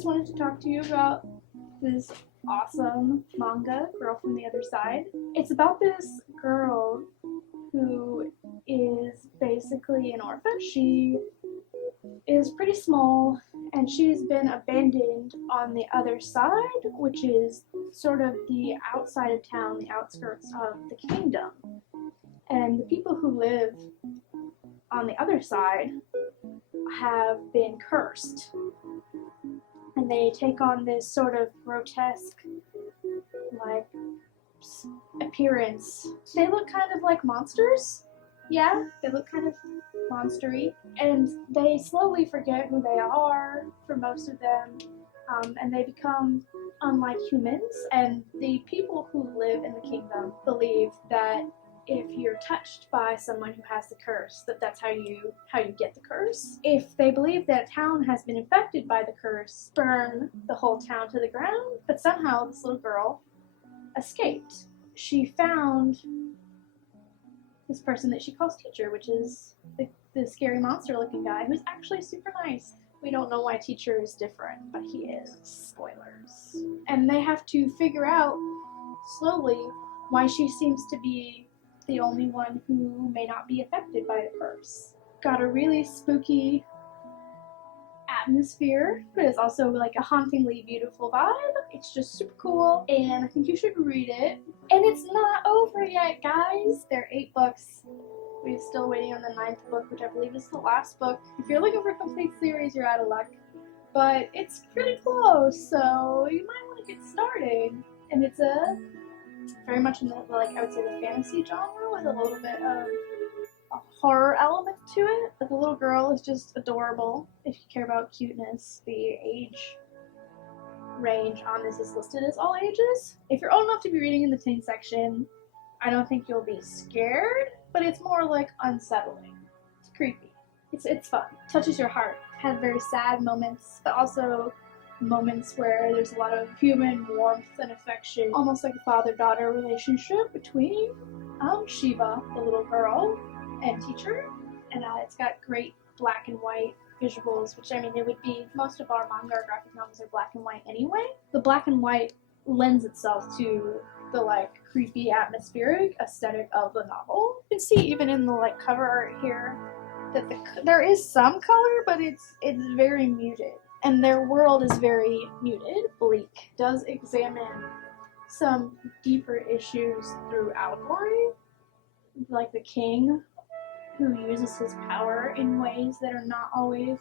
just wanted to talk to you about this awesome manga, Girl from the Other Side. It's about this girl who is basically an orphan. She is pretty small and she's been abandoned on the other side, which is sort of the outside of town, the outskirts of the kingdom. And the people who live on the other side have been cursed. And they take on this sort of grotesque, like, appearance. They look kind of like monsters. Yeah, they look kind of monstery. And they slowly forget who they are, for most of them, and they become unlike humans. And the people who live in the kingdom believe that if you're touched by someone who has the curse, that's how you get the curse. If they believe that a town has been infected by the curse, burn the whole town to the ground. But somehow this little girl escaped. She found this person that she calls Teacher, which is the scary monster looking guy who's actually super nice. We don't know why Teacher is different, but he is. Spoilers. And they have to figure out slowly why she seems to be the only one who may not be affected by the curse. Got a really spooky atmosphere, but it's also like a hauntingly beautiful vibe. It's just super cool, and I think you should read it. And it's not over yet, guys. There are 8 books. We're still waiting on the 9th book, which I believe is the last book. If you're looking for a complete series, you're out of luck. But it's pretty close, so you might want to get started. And it's very much in the, like, I would say the fantasy genre with a little bit of a horror element to it. But the little girl is just adorable if you care about cuteness. The age range on this is listed as all ages. If you're old enough to be reading in the teen section, I don't think you'll be scared, but it's more like unsettling. It's creepy. It's fun. Touches your heart. Has very sad moments, but also moments where there's a lot of human warmth and affection, almost like a father-daughter relationship between Shiva, the little girl, and Teacher. And it's got great black and white visuals, which, I mean, it would be, most of our manga or graphic novels are black and white anyway. The black and white lends itself to the, like, creepy atmospheric aesthetic of the novel. You can see even in the, like, cover art here that there is some color, but it's very muted. And their world is very muted, bleak. Does examine some deeper issues through allegory, like the king who uses his power in ways that are not always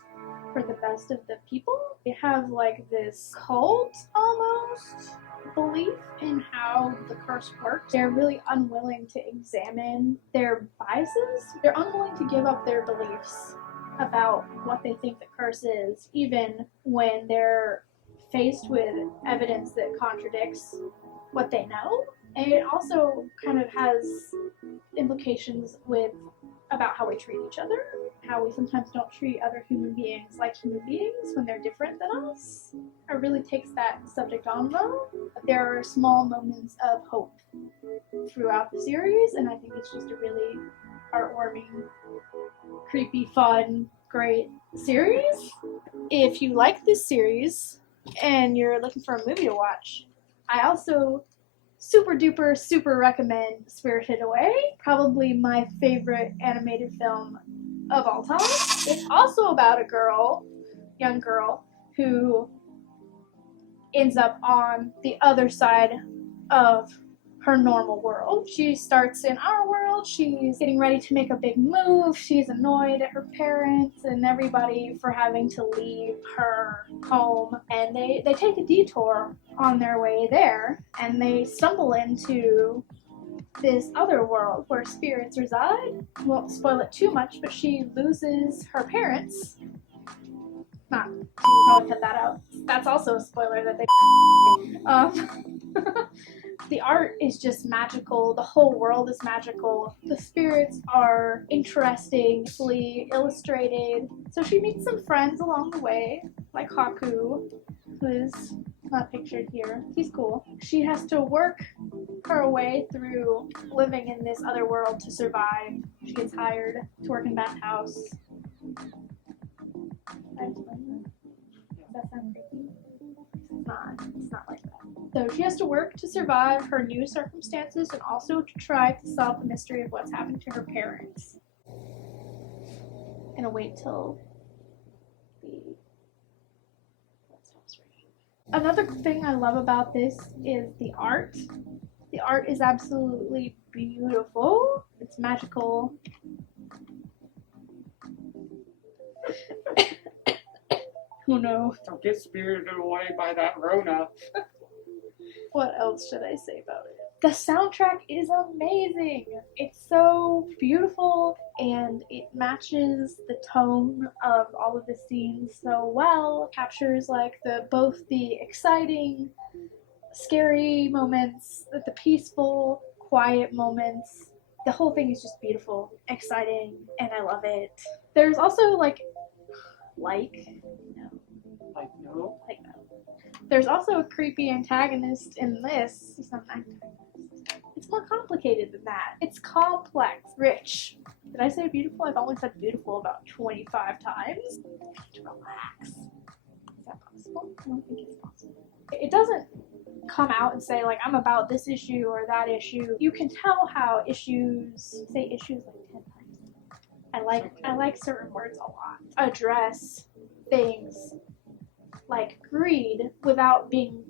for the best of the people. They have like this cult almost belief in how the curse works. They're really unwilling to examine their biases. They're unwilling to give up their beliefs about what they think the curse is, even when they're faced with evidence that contradicts what they know. And it also kind of has implications about how we treat each other, how we sometimes don't treat other human beings like human beings when they're different than us. It really takes that subject on though. There are small moments of hope throughout the series, and I think it's just a really heartwarming, creepy, fun, great series. If you like this series and you're looking for a movie to watch, I also super recommend Spirited Away. Probably my favorite animated film of all time. It's also about a young girl, who ends up on the other side of her normal world. She starts in our world. She's getting ready to make a big move. She's annoyed at her parents and everybody for having to leave her home. And they take a detour on their way there, and they stumble into this other world where spirits reside. Won't spoil it too much, but she loses her parents. Not, you can probably cut that out. That's also a spoiler that they The art is just magical. The whole world is magical. The spirits are interestingly illustrated. So she meets some friends along the way, like Haku, who is not pictured here. He's cool. She has to work her way through living in this other world to survive. She gets hired to work in bathhouse. Does that sound creepy? not like that. So she has to work to survive her new circumstances and also to try to solve the mystery of what's happened to her parents. I'm gonna wait till the Another thing I love about this is the art. The art is absolutely beautiful. It's magical. Oh no. Don't get spirited away by that Rona. What else should I say about it? The soundtrack is amazing. It's so beautiful and it matches the tone of all of the scenes so well. Captures like both the exciting, scary moments, the peaceful, quiet moments. The whole thing is just beautiful, exciting, and I love it. There's also There's also a creepy antagonist in this. He's not an antagonist. It's more complicated than that. It's complex, rich. Did I say beautiful? I've only said beautiful about 25 times. Relax. Is that possible? I don't think it's possible. It doesn't come out and say, I'm about this issue or that issue. You can tell how issues, say issues 10 times. I like certain words a lot. Address things like greed without being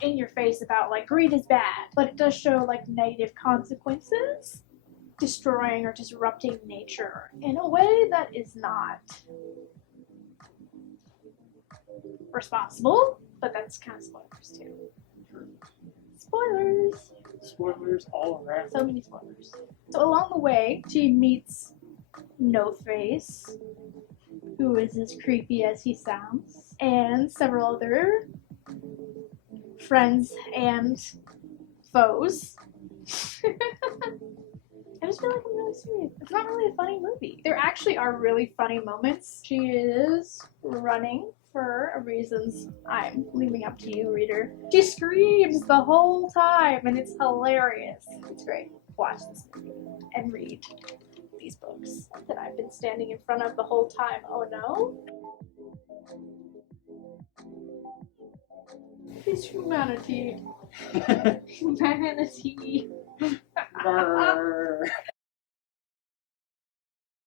in your face about greed is bad, but it does show negative consequences, destroying or disrupting nature in a way that is not responsible, but that's kind of spoilers too. Spoilers! Spoilers all around. So many spoilers. So along the way, she meets No Face, who is as creepy as he sounds, and several other friends and foes. I just feel like I'm really serious. It's not really a funny movie. There actually are really funny moments. She is running for reasons I'm leaving up to you, reader. She screams the whole time, and it's hilarious. It's great. Watch this movie and read these books that I've been standing in front of the whole time. Oh no? It's humanity. Humanity.